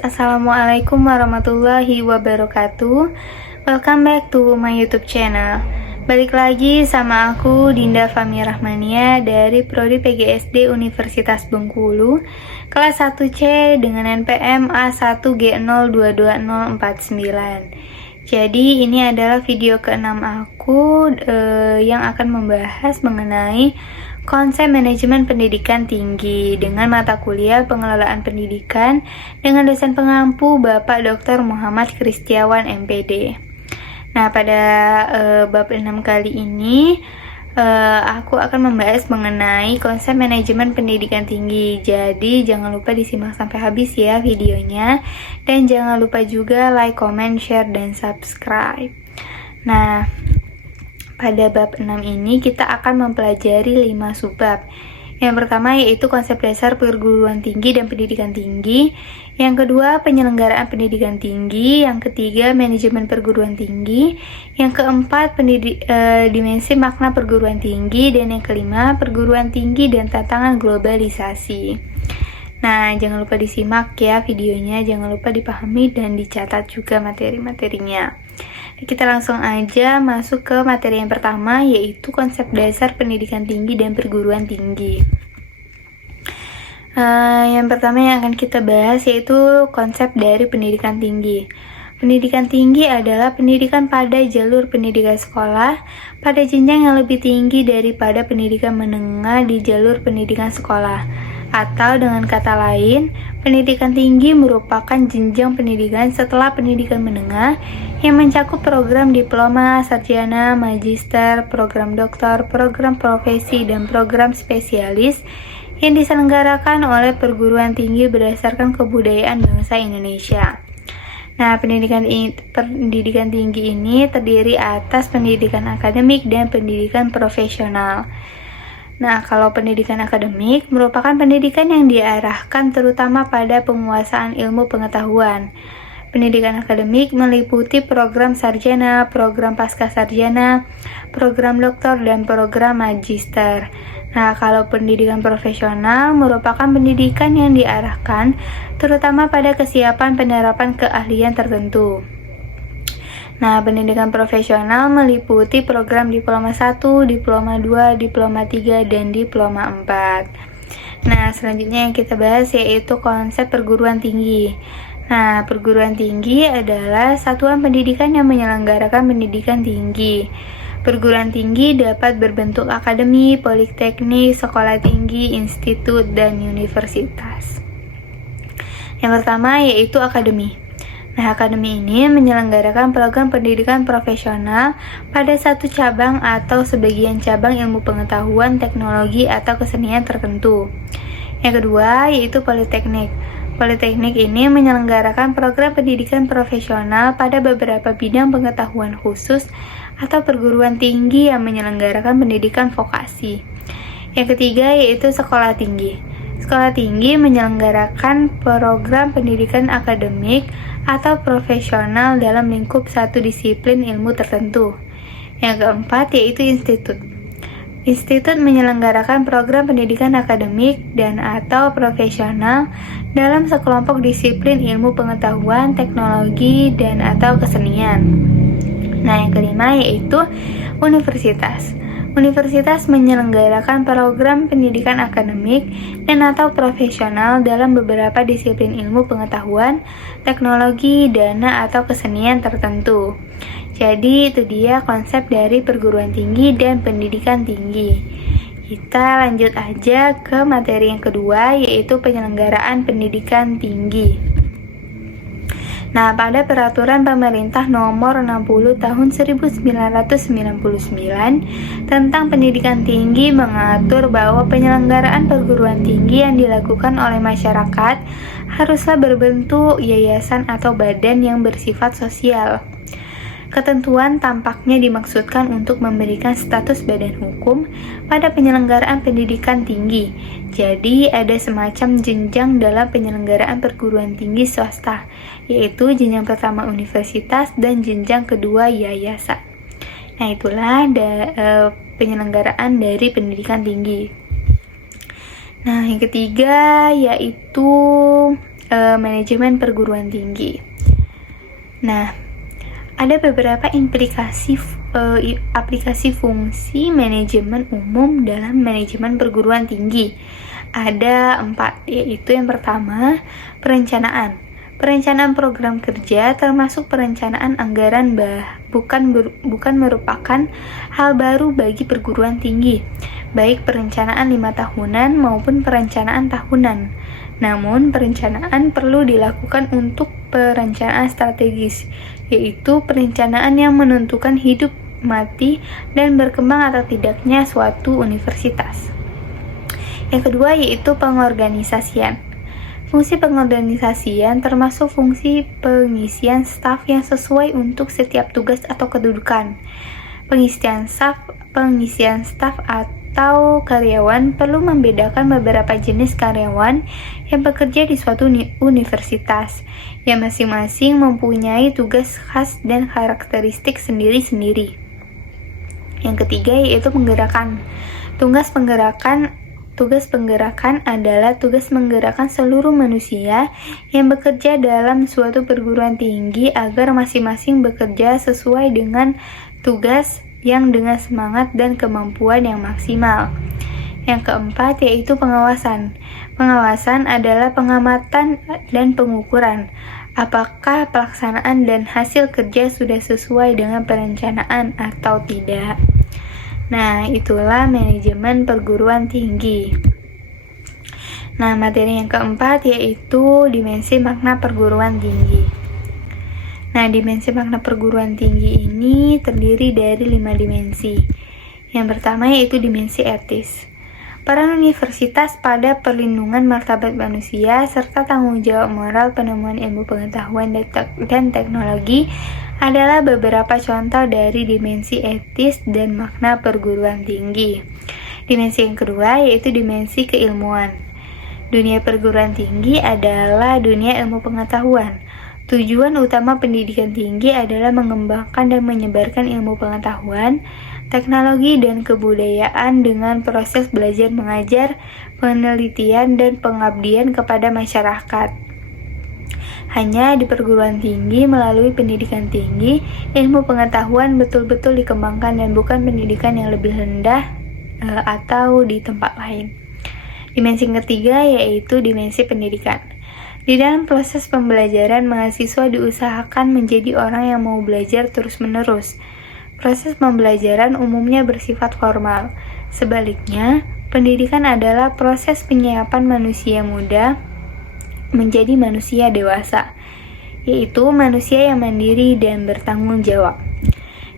Assalamualaikum warahmatullahi wabarakatuh. Welcome back to my YouTube channel. Balik lagi sama aku Dinda Fahmi Rahmania dari Prodi PGSD Universitas Bengkulu, kelas 1C dengan NPM A1G022049. Jadi ini adalah video ke-6 aku yang akan membahas mengenai konsep manajemen pendidikan tinggi dengan mata kuliah pengelolaan pendidikan dengan dosen pengampu Bapak Dr. Muhammad Kristiawan MPD. Nah, pada bab 6 kali ini aku akan membahas mengenai konsep manajemen pendidikan tinggi. Jadi jangan lupa disimak sampai habis ya videonya, dan jangan lupa juga like, comment, share, dan subscribe. Nah, pada bab 6 ini kita akan mempelajari 5 subbab. Yang pertama yaitu konsep dasar perguruan tinggi dan pendidikan tinggi. Yang kedua, penyelenggaraan pendidikan tinggi. Yang ketiga, manajemen perguruan tinggi. Yang keempat, dimensi makna perguruan tinggi. Dan yang kelima, perguruan tinggi dan tantangan globalisasi. Nah, jangan lupa disimak ya videonya, jangan lupa dipahami dan dicatat juga materi-materinya. Kita langsung aja masuk ke materi yang pertama, yaitu konsep dasar pendidikan tinggi dan perguruan tinggi. Yang pertama yang akan kita bahas yaitu konsep dari pendidikan tinggi. Pendidikan tinggi adalah pendidikan pada jalur pendidikan sekolah pada jenjang yang lebih tinggi daripada pendidikan menengah di jalur pendidikan sekolah. Atau dengan kata lain, pendidikan tinggi merupakan jenjang pendidikan setelah pendidikan menengah yang mencakup program diploma, sarjana, magister, program doktor, program profesi, dan program spesialis yang diselenggarakan oleh perguruan tinggi berdasarkan kebudayaan bangsa Indonesia. Nah, pendidikan tinggi ini terdiri atas pendidikan akademik dan pendidikan profesional. Nah, kalau pendidikan akademik merupakan pendidikan yang diarahkan terutama pada penguasaan ilmu pengetahuan. Pendidikan akademik meliputi program sarjana, program pascasarjana, program doktor, dan program magister. Nah, kalau pendidikan profesional merupakan pendidikan yang diarahkan terutama pada kesiapan penerapan keahlian tertentu. Nah, pendidikan profesional meliputi program diploma 1, diploma 2, diploma 3, dan diploma 4. Nah, selanjutnya yang kita bahas yaitu konsep perguruan tinggi. Nah, perguruan tinggi adalah satuan pendidikan yang menyelenggarakan pendidikan tinggi. Perguruan tinggi dapat berbentuk akademi, politeknik, sekolah tinggi, institut, dan universitas. Yang pertama yaitu akademi. Nah, akademi ini menyelenggarakan program pendidikan profesional pada satu cabang atau sebagian cabang ilmu pengetahuan, teknologi, atau kesenian tertentu. Yang kedua yaitu politeknik. Politeknik ini menyelenggarakan program pendidikan profesional pada beberapa bidang pengetahuan khusus atau perguruan tinggi yang menyelenggarakan pendidikan vokasi. Yang ketiga yaitu sekolah tinggi. Sekolah tinggi menyelenggarakan program pendidikan akademik atau profesional dalam lingkup satu disiplin ilmu tertentu. Yang keempat yaitu institut. Institut menyelenggarakan program pendidikan akademik dan atau profesional dalam sekelompok disiplin ilmu pengetahuan, teknologi, dan atau kesenian. Nah, yang kelima yaitu universitas. Universitas menyelenggarakan program pendidikan akademik dan atau profesional dalam beberapa disiplin ilmu pengetahuan, teknologi, dana, atau kesenian tertentu. Jadi itu dia konsep dari perguruan tinggi dan pendidikan tinggi. Kita lanjut aja ke materi yang kedua yaitu penyelenggaraan pendidikan tinggi. Nah, pada peraturan pemerintah nomor 60 tahun 1999 tentang pendidikan tinggi mengatur bahwa penyelenggaraan perguruan tinggi yang dilakukan oleh masyarakat haruslah berbentuk yayasan atau badan yang bersifat sosial. Ketentuan tampaknya dimaksudkan untuk memberikan status badan hukum pada penyelenggaraan pendidikan tinggi. Jadi ada semacam jenjang dalam penyelenggaraan perguruan tinggi swasta, yaitu jenjang pertama universitas dan jenjang kedua yayasan. Nah, itulah penyelenggaraan dari pendidikan tinggi. Nah, yang ketiga yaitu manajemen perguruan tinggi. Nah, ada beberapa aplikasi fungsi manajemen umum dalam manajemen perguruan tinggi. Ada 4, yaitu yang pertama, perencanaan. Perencanaan program kerja termasuk perencanaan anggaran bukan merupakan hal baru bagi perguruan tinggi, baik perencanaan 5 tahunan maupun perencanaan tahunan. Namun, perencanaan perlu dilakukan untuk perencanaan strategis, yaitu perencanaan yang menentukan hidup, mati, dan berkembang atau tidaknya suatu universitas. Yang kedua yaitu pengorganisasian. Fungsi pengorganisasian termasuk fungsi pengisian staf yang sesuai untuk setiap tugas atau kedudukan. Pengisian staf atau karyawan perlu membedakan beberapa jenis karyawan yang bekerja di suatu universitas, yang masing-masing mempunyai tugas khas dan karakteristik sendiri-sendiri. Yang ketiga yaitu penggerakan. Tugas penggerakan adalah tugas menggerakkan seluruh manusia yang bekerja dalam suatu perguruan tinggi agar masing-masing bekerja sesuai dengan tugas yang dengan semangat dan kemampuan yang maksimal. Yang keempat yaitu pengawasan. Pengawasan adalah pengamatan dan pengukuran apakah pelaksanaan dan hasil kerja sudah sesuai dengan perencanaan atau tidak. Nah, itulah manajemen perguruan tinggi. Nah, materi yang keempat yaitu dimensi makna perguruan tinggi. Nah, dimensi makna perguruan tinggi ini terdiri dari 5 dimensi. Yang pertama yaitu dimensi etis. Peran universitas pada perlindungan martabat manusia serta tanggung jawab moral penemuan ilmu pengetahuan dan teknologi adalah beberapa contoh dari dimensi etis dan makna perguruan tinggi. Dimensi yang kedua yaitu dimensi keilmuan. Dunia perguruan tinggi adalah dunia ilmu pengetahuan. Tujuan utama pendidikan tinggi adalah mengembangkan dan menyebarkan ilmu pengetahuan, teknologi, dan kebudayaan dengan proses belajar mengajar, penelitian, dan pengabdian kepada masyarakat. Hanya di perguruan tinggi melalui pendidikan tinggi, ilmu pengetahuan betul-betul dikembangkan dan bukan pendidikan yang lebih rendah atau di tempat lain. Dimensi ketiga yaitu dimensi pendidikan. Di dalam proses pembelajaran, mahasiswa diusahakan menjadi orang yang mau belajar terus-menerus. Proses pembelajaran umumnya bersifat formal. Sebaliknya, pendidikan adalah proses penyiapan manusia muda menjadi manusia dewasa, yaitu manusia yang mandiri dan bertanggung jawab.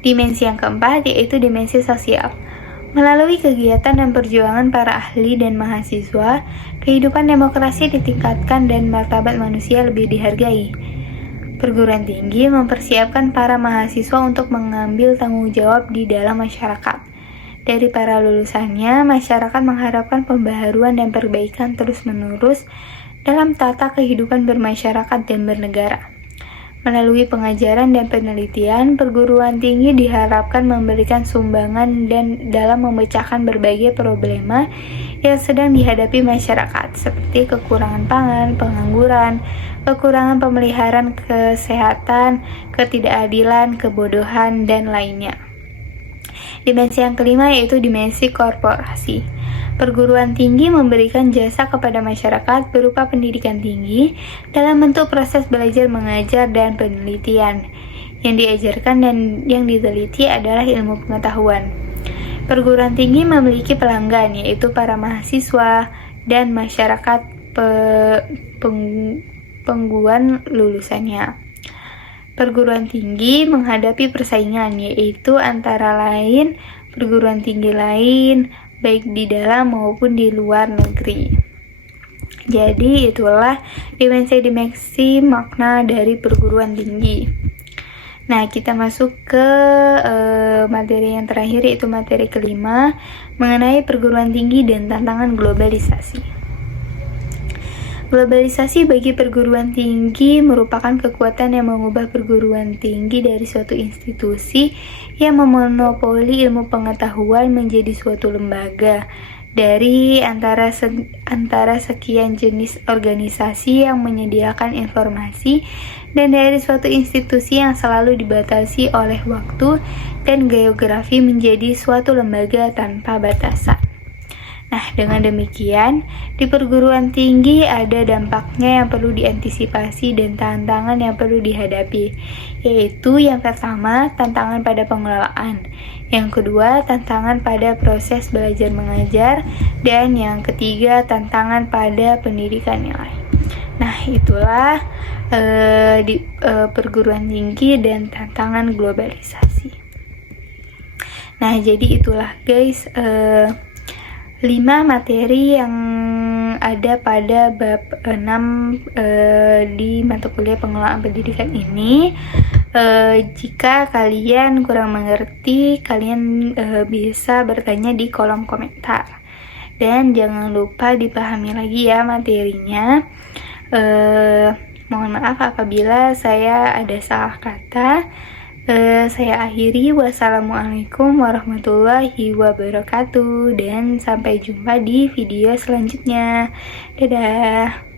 Dimensi yang keempat yaitu dimensi sosial. Melalui kegiatan dan perjuangan para ahli dan mahasiswa, kehidupan demokrasi ditingkatkan dan martabat manusia lebih dihargai. Perguruan tinggi mempersiapkan para mahasiswa untuk mengambil tanggung jawab di dalam masyarakat. Dari para lulusannya, masyarakat mengharapkan pembaharuan dan perbaikan terus-menerus dalam tata kehidupan bermasyarakat dan bernegara. Melalui pengajaran dan penelitian, perguruan tinggi diharapkan memberikan sumbangan dan dalam memecahkan berbagai problema yang sedang dihadapi masyarakat, seperti kekurangan pangan, pengangguran, kekurangan pemeliharaan kesehatan, ketidakadilan, kebodohan, dan lainnya. Dimensi yang kelima yaitu dimensi korporasi. Perguruan tinggi memberikan jasa kepada masyarakat berupa pendidikan tinggi dalam bentuk proses belajar mengajar dan penelitian. Yang diajarkan dan yang diteliti adalah ilmu pengetahuan. Perguruan tinggi memiliki pelanggan, yaitu para mahasiswa dan masyarakat pengguan lulusannya. Perguruan tinggi menghadapi persaingan, yaitu antara lain perguruan tinggi lain, baik di dalam maupun di luar negeri. Jadi itulah dimensi-dimensi makna dari perguruan tinggi. Nah, kita masuk ke materi yang terakhir yaitu materi kelima mengenai perguruan tinggi dan tantangan globalisasi. Globalisasi bagi perguruan tinggi merupakan kekuatan yang mengubah perguruan tinggi dari suatu institusi yang memonopoli ilmu pengetahuan menjadi suatu lembaga dari antara sekian jenis organisasi yang menyediakan informasi dan dari suatu institusi yang selalu dibatasi oleh waktu dan geografi menjadi suatu lembaga tanpa batasan. Nah, dengan demikian, di perguruan tinggi ada dampaknya yang perlu diantisipasi dan tantangan yang perlu dihadapi, yaitu yang pertama, tantangan pada pengelolaan, yang kedua, tantangan pada proses belajar mengajar, dan yang ketiga, tantangan pada pendidikan nilai. Nah, itulah di perguruan tinggi dan tantangan globalisasi. Nah, jadi itulah guys, 5 materi yang ada pada bab 6 di mata kuliah pengelolaan pendidikan ini. Jika kalian kurang mengerti, kalian bisa bertanya di kolom komentar. Dan jangan lupa dipahami lagi ya materinya. Mohon maaf apabila saya ada salah kata. Saya akhiri, wassalamualaikum warahmatullahi wabarakatuh, dan sampai jumpa di video selanjutnya. Dadah.